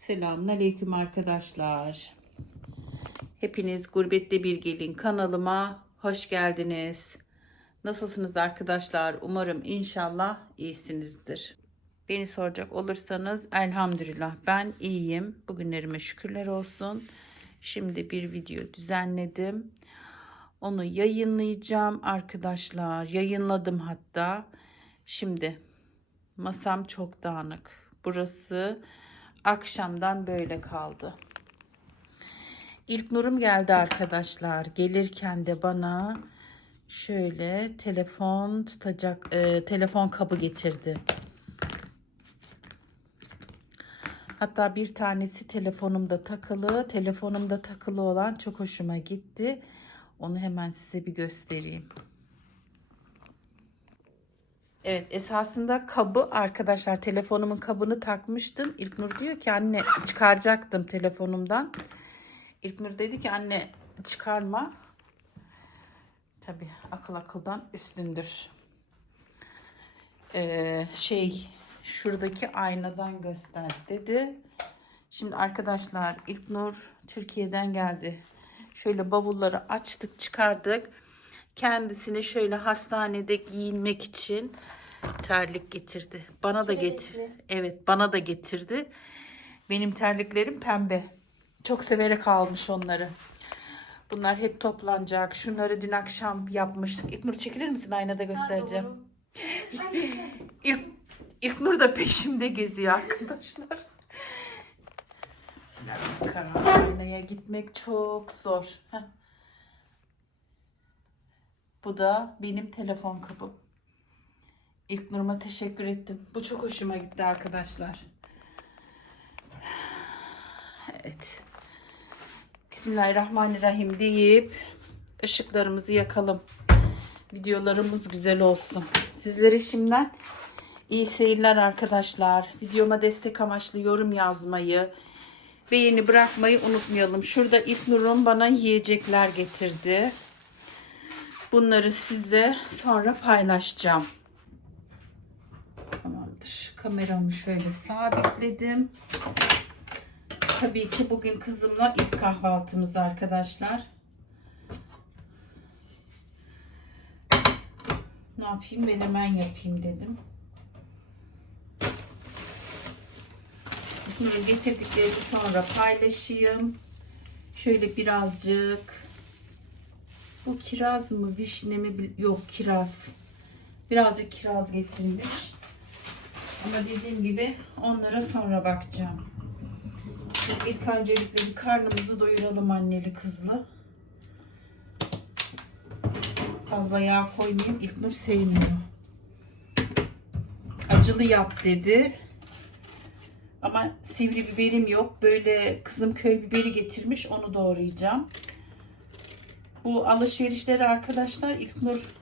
Selamünaleyküm arkadaşlar. Hepiniz Gurbette Bir Gelin kanalıma hoş geldiniz. Nasılsınız arkadaşlar? Umarım inşallah iyisinizdir. Beni soracak olursanız elhamdülillah ben iyiyim. Bugünlerime şükürler olsun. Şimdi bir video düzenledim. Onu yayınlayacağım arkadaşlar. Yayınladım hatta. Şimdi masam çok dağınık. Burası akşamdan böyle kaldı. İlk nurum geldi arkadaşlar. Gelirken de bana şöyle telefon tutacak e, telefon kabı getirdi. Hatta bir tanesi telefonumda takılı. Telefonumda takılı olan çok hoşuma gitti. Onu hemen size bir göstereyim. Evet esasında kabı arkadaşlar telefonumun kabını takmıştım. İlknur diyor ki anne çıkaracaktım telefonumdan. İlknur dedi ki anne çıkarma. Tabi akıl akıldan üstündür. Ee, şey şuradaki aynadan göster dedi. Şimdi arkadaşlar İlknur Türkiye'den geldi. Şöyle bavulları açtık çıkardık kendisini şöyle hastanede giyinmek için terlik getirdi. Bana da getir. Evet, bana da getirdi. Benim terliklerim pembe. Çok severek almış onları. Bunlar hep toplanacak. Şunları dün akşam yapmıştık. İlknur çekilir misin? Aynada göstereceğim. İlk, İlknur da peşimde geziyor arkadaşlar. Aynaya gitmek çok zor. Heh. Bu da benim telefon kabım. İlk Nur'uma teşekkür ettim. Bu çok hoşuma gitti arkadaşlar. Evet. Bismillahirrahmanirrahim deyip ışıklarımızı yakalım. Videolarımız güzel olsun. Sizlere şimdiden iyi seyirler arkadaşlar. Videoma destek amaçlı yorum yazmayı, beğeni bırakmayı unutmayalım. Şurada İlknur'un bana yiyecekler getirdi. Bunları size sonra paylaşacağım. Tamamdır. Kameramı şöyle sabitledim. Tabii ki bugün kızımla ilk kahvaltımız arkadaşlar. Ne yapayım? Menemen yapayım dedim. Bunları getirdiklerimi sonra paylaşayım. Şöyle birazcık bu kiraz mı vişne mi yok kiraz. Birazcık kiraz getirmiş. Ama dediğim gibi onlara sonra bakacağım. Şimdi ilk öncelikle bir karnımızı doyuralım anneli kızlı. Fazla yağ koymayayım. İlknur sevmiyor. Acılı yap dedi. Ama sivri biberim yok. Böyle kızım köy biberi getirmiş. Onu doğrayacağım. Bu alışverişleri arkadaşlar İlknur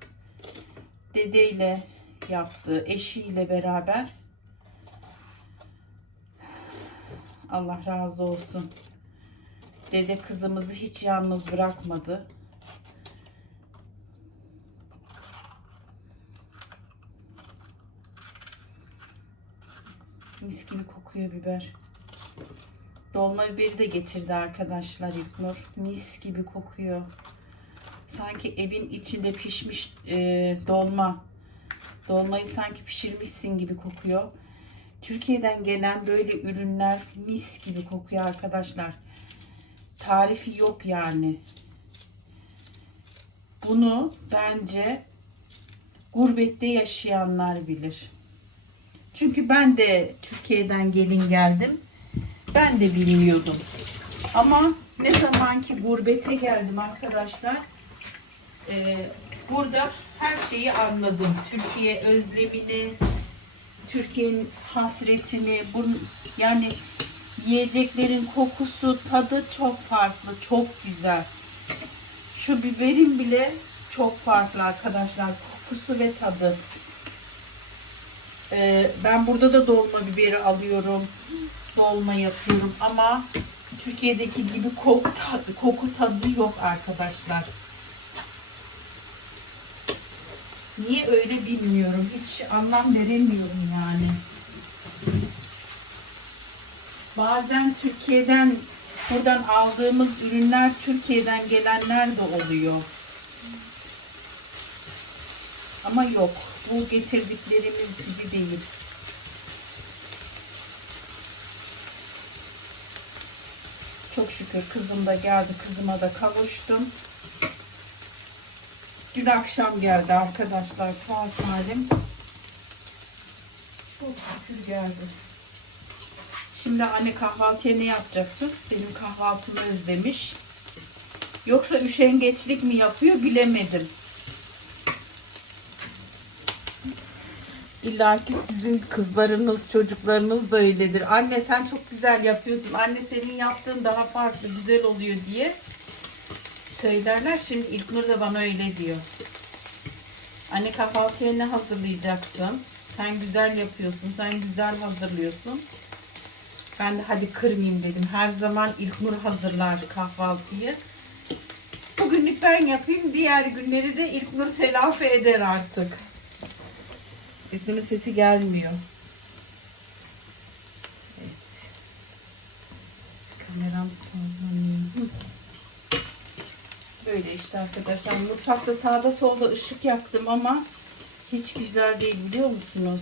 dedeyle yaptı. Eşiyle beraber. Allah razı olsun. Dede kızımızı hiç yalnız bırakmadı. Mis gibi kokuyor biber. Dolma biberi de getirdi arkadaşlar İlknur. Mis gibi kokuyor. Sanki evin içinde pişmiş e, dolma. Dolmayı sanki pişirmişsin gibi kokuyor. Türkiye'den gelen böyle ürünler mis gibi kokuyor arkadaşlar. Tarifi yok yani. Bunu bence gurbette yaşayanlar bilir. Çünkü ben de Türkiye'den gelin geldim. Ben de bilmiyordum. Ama ne zaman ki gurbete geldim arkadaşlar e, burada her şeyi anladım. Türkiye özlemini, Türkiye'nin hasretini, bunun, yani yiyeceklerin kokusu, tadı çok farklı, çok güzel. Şu biberin bile çok farklı arkadaşlar. Kokusu ve tadı. Ee, ben burada da dolma biberi alıyorum. Dolma yapıyorum ama Türkiye'deki gibi koku tadı, koku tadı yok arkadaşlar. Niye öyle bilmiyorum. Hiç anlam veremiyorum yani. Bazen Türkiye'den buradan aldığımız ürünler Türkiye'den gelenler de oluyor. Ama yok. Bu getirdiklerimiz gibi değil. Çok şükür kızım da geldi. Kızıma da kavuştum. Dün akşam geldi arkadaşlar sağ salim. Çok şükür geldi. Şimdi anne kahvaltıya ne yapacaksın? Benim kahvaltımı özlemiş. Yoksa üşengeçlik mi yapıyor bilemedim. İlla ki sizin kızlarınız, çocuklarınız da öyledir. Anne sen çok güzel yapıyorsun. Anne senin yaptığın daha farklı, güzel oluyor diye söylerler. Şimdi İlknur da bana öyle diyor. Anne kahvaltıya ne hazırlayacaksın? Sen güzel yapıyorsun, sen güzel hazırlıyorsun. Ben de hadi kırmayayım dedim. Her zaman İlknur hazırlar kahvaltıyı. Bugünlük ben yapayım. Diğer günleri de İlknur telafi eder artık. İlknur'un sesi gelmiyor. Evet. Kameram sallanıyor. Böyle işte arkadaşlar. Mutfakta sağda solda ışık yaktım ama hiç güzel değil biliyor musunuz?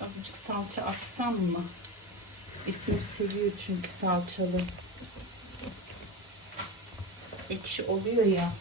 Azıcık salça atsam mı? İpimi seviyor çünkü salçalı. Ekşi oluyor ya.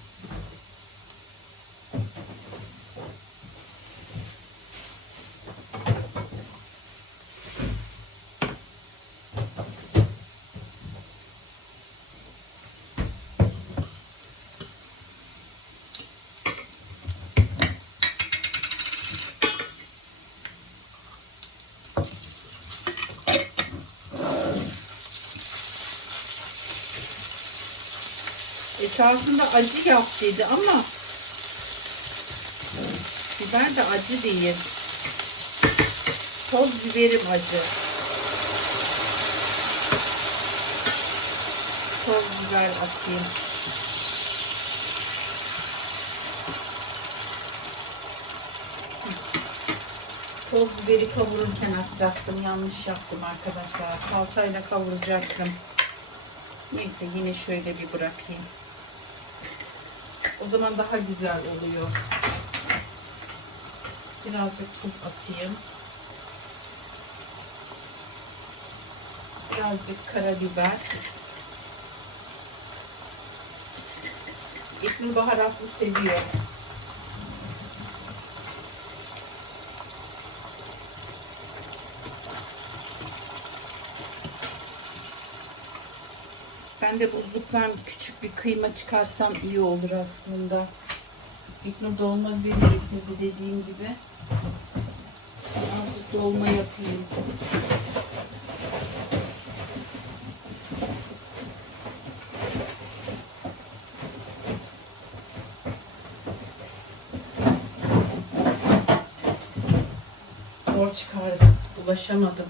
Esasında acı yap dedi ama biber de acı değil. Toz biberim acı. Toz biber atayım. Toz biberi kavururken atacaktım. Yanlış yaptım arkadaşlar. Salçayla kavuracaktım. Neyse yine şöyle bir bırakayım. O zaman daha güzel oluyor. Birazcık tuz atayım. Birazcık karabiber. İsmi baharatlı seviyor. Ben de buzluktan küçük bir kıyma çıkarsam iyi olur aslında. İknur dolma getirdi dediğim gibi. Azıcık dolma yapayım. Zor çıkardım. Ulaşamadım.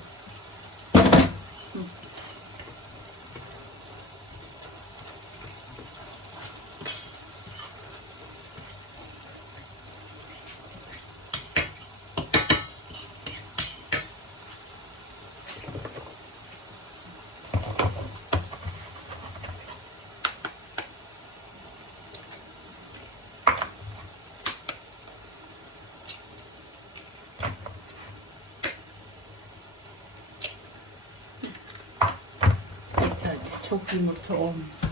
Çok yumurta olmasın.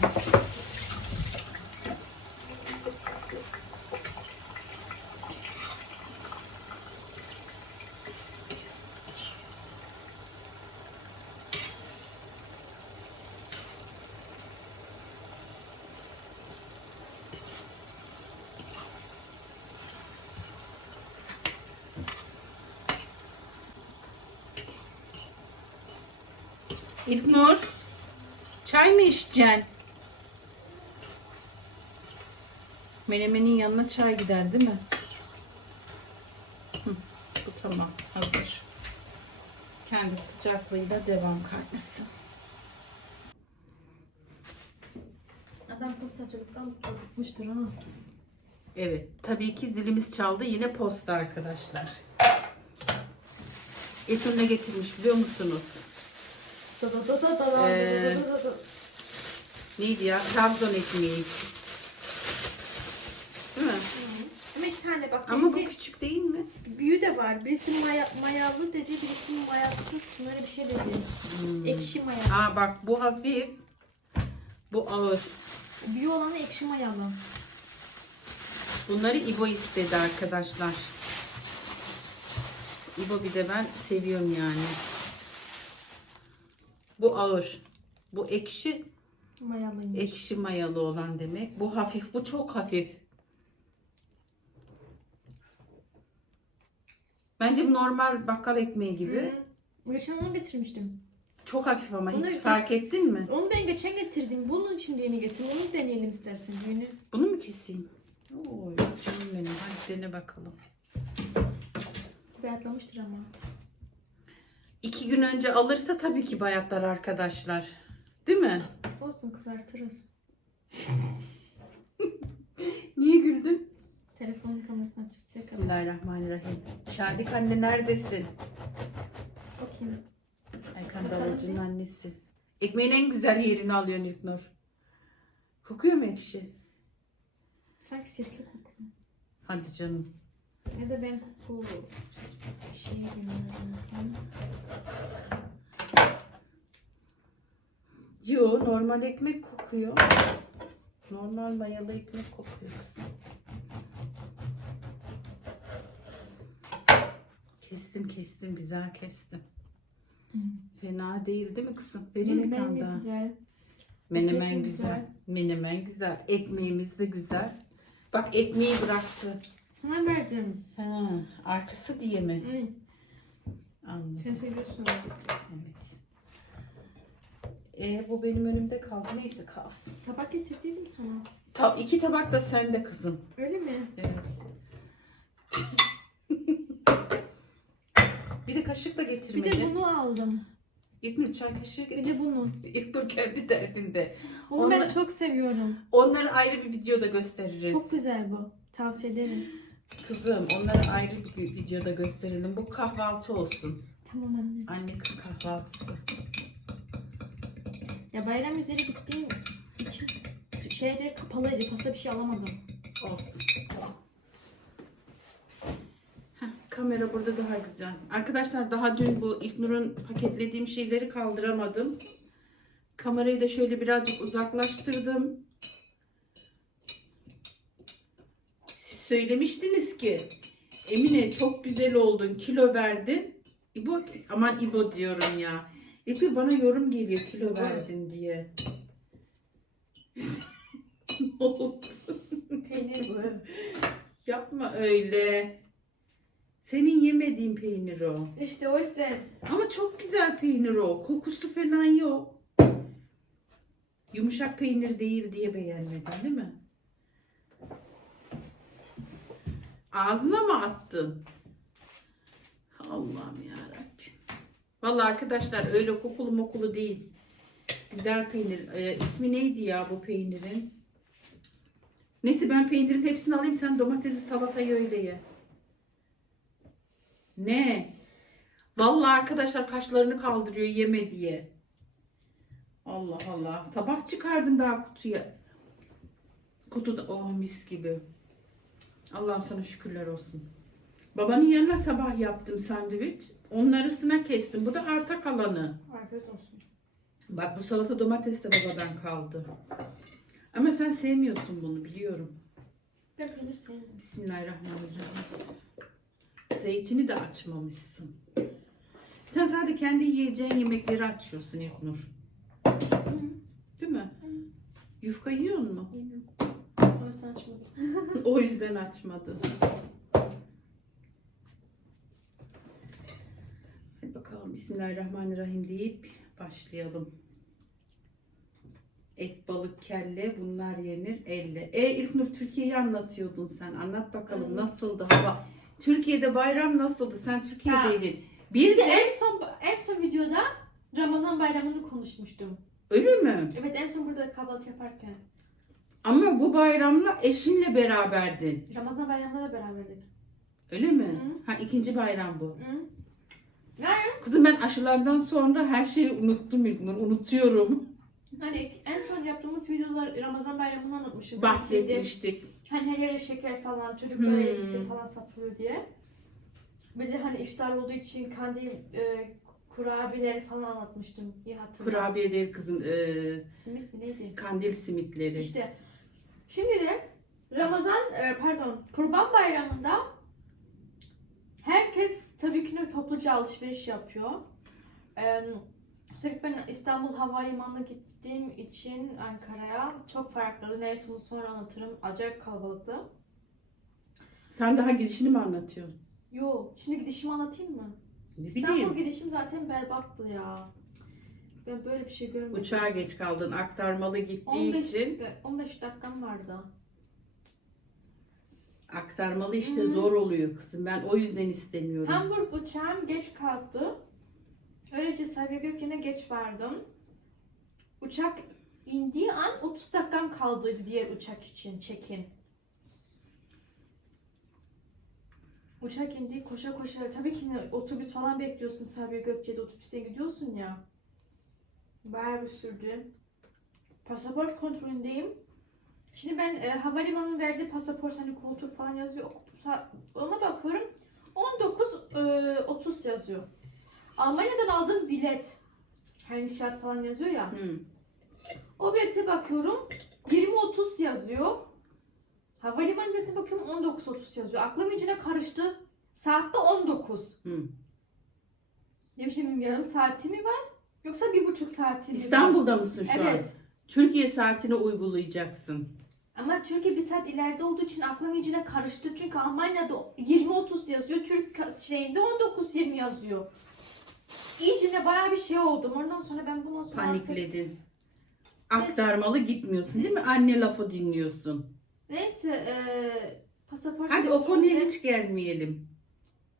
İlknur, çay mı içeceksin? Menemenin yanına çay gider değil mi? Hı, bu tamam, hazır. Kendi sıcaklığıyla devam kaynasın. Pastacılıktan bıkmıştır ha. Evet. Tabii ki zilimiz çaldı. Yine posta arkadaşlar. Etur ne getirmiş biliyor musunuz? Da da da da da da Ee, da da da da. Neydi ya? Trabzon ekmeği. Değil mi? Ama iki tane bak. Ama bu birisi küçük değil mi? büyü de var. Birisi maya, mayalı dedi, birisi mayasız. Böyle bir şey dedi. Hmm. Ekşi maya. Aa bak bu hafif. Bu ağır. Büyü olanı ekşi mayalı. Bunları İbo istedi arkadaşlar. İbo bir de ben seviyorum yani. Bu ağır. Bu ekşi, Mayalıymış. ekşi mayalı olan demek. Bu hafif, bu çok hafif. Bence bu normal bakkal ekmeği gibi. Hı. Geçen onu getirmiştim. Çok hafif ama Bunu- hiç fark ettin mi? Onu ben geçen getirdim. Bunun için yeni getirdim. Onu deneyelim istersen. Yeni. Bunu mu keseyim? Oo, canım benim. Hadi dene bakalım. Bayatlamıştır ama. İki gün önce alırsa tabii ki bayatlar arkadaşlar. Değil mi? Olsun kızartırız. Niye güldün? Telefonun kamerasını açacak. Bismillahirrahmanirrahim. Şadik anne neredesin? Bakayım. Erkan Bakalım Davulcu'nun bir. annesi. Ekmeğin en güzel yerini alıyor İlknur. Kokuyor mu ekşi? Sanki sirke kokuyor. Hadi canım. Ya da ben koku şeye bilmiyorum. Yo normal ekmek kokuyor. Normal mayalı ekmek kokuyor kızım. Kestim kestim güzel kestim. Hı. Fena değil değil mi kızım? Vereyim bir tane daha. güzel? Menemen güzel. güzel. Menemen güzel. Ekmeğimiz de güzel. Bak ekmeği bıraktı. Sana verdim. Ha, arkası diye mi? Hı. Anladım. Sen seviyorsun. Evet. E bu benim önümde kaldı. Neyse kalsın. Tabak getirdiydim sana. Ta iki tabak da sende kızım. Öyle mi? Evet. bir de kaşık da Bir getirmedi. de bunu aldım. Gitmiyor çay kaşığı Bir getir. de bunu. Dur kendi derdinde. Bunu ben Onunla- çok seviyorum. Onları ayrı bir videoda gösteririz. Çok güzel bu. Tavsiye ederim. Kızım onları ayrı bir videoda gösterelim. Bu kahvaltı olsun. Tamam anne. Anne kız kahvaltısı. Ya bayram üzeri gittiğim için şeyler kapalıydı. Pasta bir şey alamadım. Olsun. Heh, kamera burada daha güzel. Arkadaşlar daha dün bu İlknur'un paketlediğim şeyleri kaldıramadım. Kamerayı da şöyle birazcık uzaklaştırdım. Söylemiştiniz ki Emine çok güzel oldun, kilo verdin. İbo, aman İbo diyorum ya. İlknur bana yorum geliyor kilo verdin diye. ne oldu? Peynir bu. Yapma öyle. Senin yemediğin peynir o. İşte o yüzden. Ama çok güzel peynir o. Kokusu falan yok. Yumuşak peynir değil diye beğenmedin değil mi? Ağzına mı attın? Allah'ım yarabbim. Vallahi arkadaşlar öyle kokulu mokulu değil. Güzel peynir. Ee, ismi neydi ya bu peynirin? Neyse ben peynirin hepsini alayım sen domatesi salatayı öyle ye. Ne? Vallahi arkadaşlar kaşlarını kaldırıyor yeme diye. Allah Allah. Sabah çıkardım daha kutuya. Kutuda oh mis gibi. Allah'ım sana şükürler olsun. Babanın yanına sabah yaptım sandviç. Onun arasına kestim. Bu da arta kalanı. Afiyet olsun. Bak bu salata domates de babadan kaldı. Ama sen sevmiyorsun bunu biliyorum. Ben peynir sevmiyorum. Bismillahirrahmanirrahim. Zeytini de açmamışsın. Sen sadece kendi yiyeceğin yemekleri açıyorsun İlknur. Değil mi? Yufka yiyor mu? Yemiyorum. Yüzden açmadım. o yüzden açmadı. Hadi bakalım Bismillahirrahmanirrahim deyip başlayalım. Et, balık, kelle bunlar yenir elle. E İlknur Türkiye'yi anlatıyordun sen. Anlat bakalım Evet. nasıldı hava? Türkiye'de bayram nasıldı? Sen Türkiye'deydin. Bir Bir de en son en son videoda Ramazan bayramını konuşmuştum. öyle mi? Evet en son burada kahvaltı yaparken. Ama bu bayramla eşinle beraberdin. Ramazan bayramında da beraberdik. Öyle mi? Hı. Ha ikinci bayram bu. Hı? Yani Kızım ben aşılardan sonra her şeyi unuttum İlknur. Unutuyorum. hani en son yaptığımız videolar Ramazan bayramını anlatmışım. Bahsetmiştik. Hani her yere şeker falan, çocuklara Hmm. elbise falan satılıyor diye. Bir de hani iftar olduğu için kandil e, kurabiyeleri falan anlatmıştım. İyi hatırla. Kurabiye değil kızım. eee, Simit mi neydi? kandil simitleri. İşte şimdi de Ramazan e, pardon Kurban Bayramı'nda herkes tabii ki de topluca alışveriş yapıyor. Ee, Özellikle ben İstanbul Havalimanı'na gittiğim için Ankara'ya çok farklı. Neyse bunu sonra anlatırım. Acayip kalabalıktı. Sen daha gidişini mi anlatıyorsun? Yo, şimdi gidişimi anlatayım mı? Ne İstanbul bileyim. gidişim zaten berbattı ya. Ben böyle bir şey görmedim. Uçağa geç kaldın. Aktarmalı gittiği 15 için. dakika, 15 dakikam vardı. Aktarmalı işte Hı. zor oluyor kızım. Ben o yüzden istemiyorum. Hamburg uçağım geç kalktı. Öylece Sabiha Gökçen'e geç vardım. Uçak indiği an 30 dakikam kaldıydı diğer uçak için check-in. Uçak indi koşa koşa tabii ki otobüs falan bekliyorsun Sabiha Gökçe'de otobüse gidiyorsun ya. Bayağı bir sürdü. Pasaport kontrolündeyim. Şimdi ben e, havalimanının verdiği pasaport hani koltuk falan yazıyor. Ona bakıyorum. 19 e, 30 yazıyor. Almanya'dan aldığım bilet. Hani fiyat falan yazıyor ya. Hı. O bilete bakıyorum. 20-30 yazıyor. Havalimanı biletine bakıyorum 19-30 yazıyor. Aklım içine karıştı. Saatte 19. Hı. Demişim yarım saati mi var? Yoksa bir buçuk saati mi var? İstanbul'da mısın şu an? Evet. Türkiye saatini uygulayacaksın. Ama Türkiye bir saat ileride olduğu için aklım içine karıştı. Çünkü Almanya'da 20-30 yazıyor. Türk şeyinde 19-20 yazıyor. İyice bayağı bir şey oldum. Ondan sonra ben bundan sonra artık... Panikledin. Aktarmalı gitmiyorsun değil mi? Anne lafı dinliyorsun. Neyse eee pasaport... Hadi o konuya hiç gelmeyelim.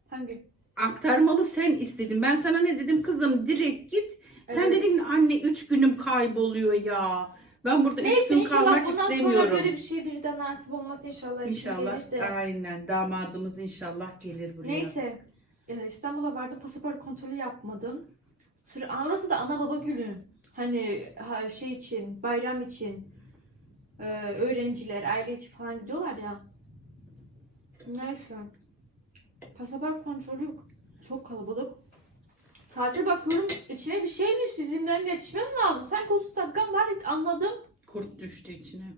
Hangi? Aktarmalı sen istedin. Ben sana ne dedim kızım direkt git. Sen Evet. dedin anne 3 günüm kayboluyor ya. Ben burada 3 Neyse gün inşallah kalmak bundan sonra istemiyorum. böyle bir şey birden nasip olmaz inşallah. işe İnşallah gelir de. aynen damadımız inşallah gelir buraya. Neyse eee, İstanbul'a vardım pasaport kontrolü yapmadım. Sıra, orası da ana baba günü. Hani ha, şey için, bayram için. eee, öğrenciler, aile için falan gidiyorlar ya. Neyse. Pasaport kontrolü çok kalabalık. Sadece bakıyorum içine bir şey düştü. Dedim ben yetişmem lazım. Sen 30 dakikam var anladım. Kurt düştü içine.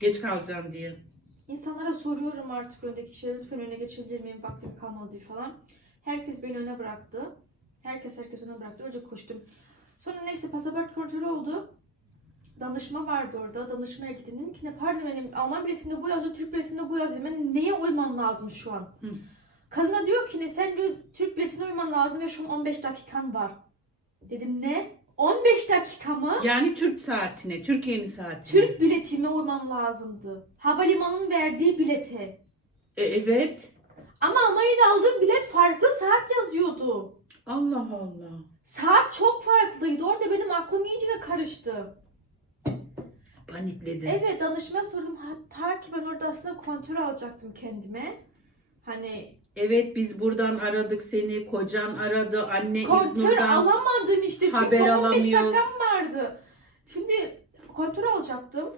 Geç kalacağım diye. İnsanlara soruyorum artık öndeki kişilere lütfen öne geçebilir miyim? Vaktim kalmadı falan. Herkes beni öne bıraktı. Herkes herkes öne bıraktı. Önce koştum. Sonra neyse pasaport kontrolü oldu. Danışma vardı orada. Danışmaya gittim. Dedim ki ne pardon benim Alman biletimde bu yazıyor, Türk biletimde bu yazıyor. Ben neye uymam lazım şu an? Hı. Kadına diyor ki ne sen diyor Türk biletine uyman lazım ve şu an 15 dakikan var. Dedim ne? 15 dakika mı? Yani Türk saatine, Türkiye'nin saatine. Türk biletime uymam lazımdı. Havalimanının verdiği bilete. E, evet. Ama Almanya'da aldığım bilet farklı saat yazıyordu. Allah Allah. Saat çok farklıydı. Orada benim aklım iyice karıştı. Panikledin. Evet danışmaya sordum. Hatta ki ben orada aslında kontrol alacaktım kendime. Hani Evet biz buradan aradık seni, kocan aradı, anne İlknur'dan. alamadım işte. Çünkü haber 15 alamıyoruz. dakikam vardı. Şimdi kontrol alacaktım.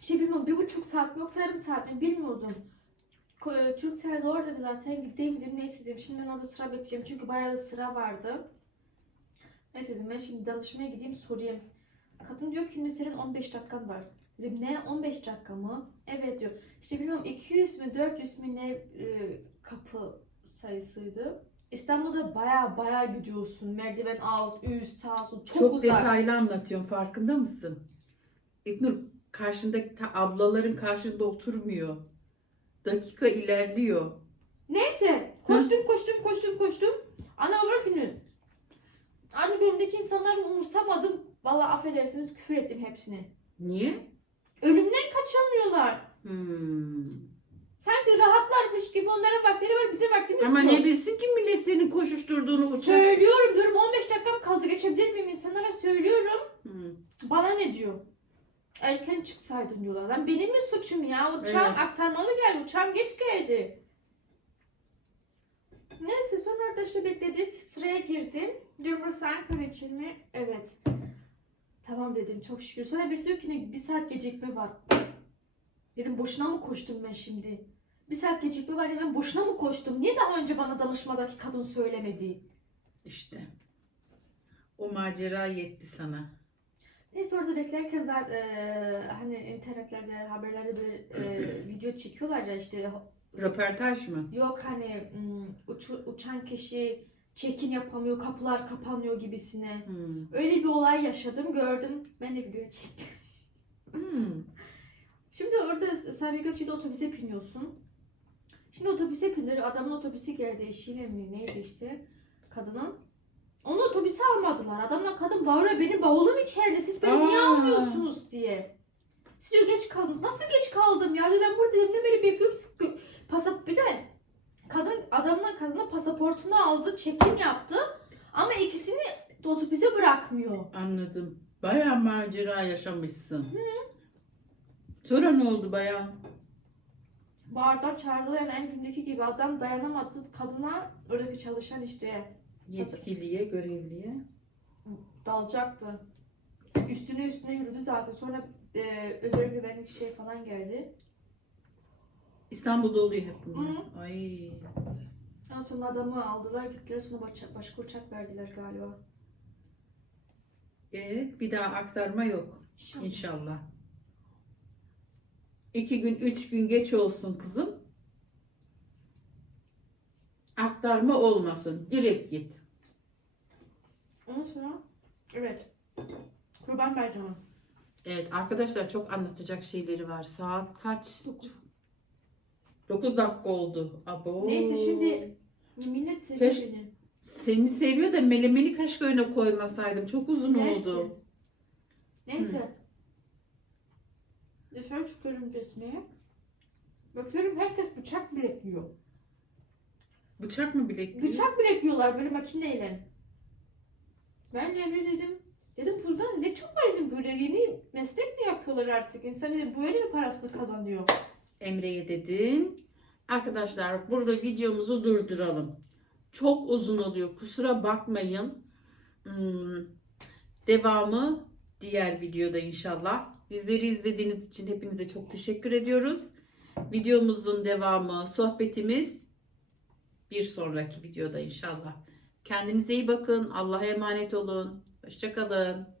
Şey bilmiyorum bir buçuk saat mi yoksa yarım saat mi bilmiyordum. Ko- e, Türkcell'de orada da zaten gideyim dedim neyse dedim. Şimdi ben orada sıra bekleyeceğim çünkü bayağı da sıra vardı. Neyse dedim ben şimdi danışmaya gideyim sorayım. Kadın diyor ki senin 15 dakikan var. Dedim ne 15 dakika mı? Evet diyor. İşte bilmiyorum 200 mü 400 mü ne e, kapı sayısıydı. İstanbul'da baya baya gidiyorsun. Merdiven alt, üst, sağ, sol. Çok, Çok, uzak. detaylı anlatıyorsun farkında mısın? İlknur karşındaki ta- ablaların karşında oturmuyor. Dakika ilerliyor. Neyse koştum koştum koştum koştum. Ana baba günü. Artık önümdeki insanları umursamadım. Valla affedersiniz küfür ettim hepsine. Niye? Ölümden kaçamıyorlar. Hmm. Sanki rahatlarmış gibi onların vaktleri var bizim vaktimiz Ama yok. ne bilsin ki millet senin koşuşturduğunu uçak. Söylüyorum diyorum 15 dakikam kaldı geçebilir miyim insanlara söylüyorum. Hmm. Bana ne diyor? erken çıksaydım diyorlar. Lan benim mi suçum ya? Uçağım Evet. aktarmalı geldi. Uçağım geç geldi. Neyse sonra orada işte bekledik. Sıraya girdim. Diyorum burası Ankara için mi? Evet. Tamam dedim çok şükür. Sonra birisi diyor ki ne bir saat gecikme var. Dedim boşuna mı koştum ben şimdi? Bir saat gecikme var ya ben boşuna mı koştum? Niye daha önce bana danışmadaki kadın söylemedi? İşte. O macera yetti sana. Neyse orada beklerken zaten eee, hani internetlerde haberlerde böyle eee, video çekiyorlar ya işte Röportaj mı? yok hani hmm, uçu- uçan kişi check-in yapamıyor kapılar kapanıyor gibisine. Hmm. Öyle bir olay yaşadım gördüm ben de video çektim. Hmm. Şimdi orada Sami Gökçe'de otobüse biniyorsun. Şimdi otobüse biniyor. Adamın otobüsü geldi eşiyle mi neydi işte kadının. Onu otobüse almadılar. Adamla kadın bağırıyor benim bavulum içeride siz beni niye Aa. almıyorsunuz diye. Siz diyor geç kaldınız. Nasıl geç kaldım ya? Diyor, ben burada elimden beri bekliyorum. Pasap bir de kadın adamla kadına pasaportunu aldı, check-in yaptı. Ama ikisini de otobüse bırakmıyor. Anladım. Bayağı macera yaşamışsın. Sonra ne oldu bayağı? Bağırdılar çağırdılar yani en filmdeki gibi adam dayanamadı kadına oradaki çalışan işte Yetkiliye, görevliye. dalacaktı. Üstüne üstüne yürüdü zaten sonra e, özel güvenlik şey falan geldi. İstanbul'da oluyor hep bunlar. Hı. Ay. Ondan sonra adamı aldılar gittiler sonra başka, başka uçak verdiler galiba. E, bir daha aktarma yok. İnşallah. İnşallah. İki gün, üç gün geç olsun kızım. Aktarma olmasın. Direkt git. Ondan sonra evet. Kurban Bayramı. Evet arkadaşlar çok anlatacak şeyleri var. Saat kaç? 9. 9 dakika oldu. Abo. Neyse şimdi millet seviyor Keş- beni. Seni seviyor da melemeni keşke öne koymasaydım. Çok uzun Dersin. oldu. Neyse. Dışarı çıkıyorum kesmeye. Bakıyorum herkes bıçak bilekliyor. Bıçak mı bilek? Bıçak bilekliyorlar böyle makineyle. Ben de Emre dedim. Dedim burada ne çok var dedim böyle yeni meslek mi yapıyorlar artık? İnsan dedim böyle mi parasını kazanıyor? Emre'ye dedim. Arkadaşlar burada videomuzu durduralım. Çok uzun oluyor. Kusura bakmayın. Hmm, devamı diğer videoda inşallah. Bizleri izlediğiniz için hepinize çok teşekkür ediyoruz. Videomuzun devamı, sohbetimiz bir sonraki videoda inşallah. Kendinize iyi bakın. Allah'a emanet olun. Hoşçakalın.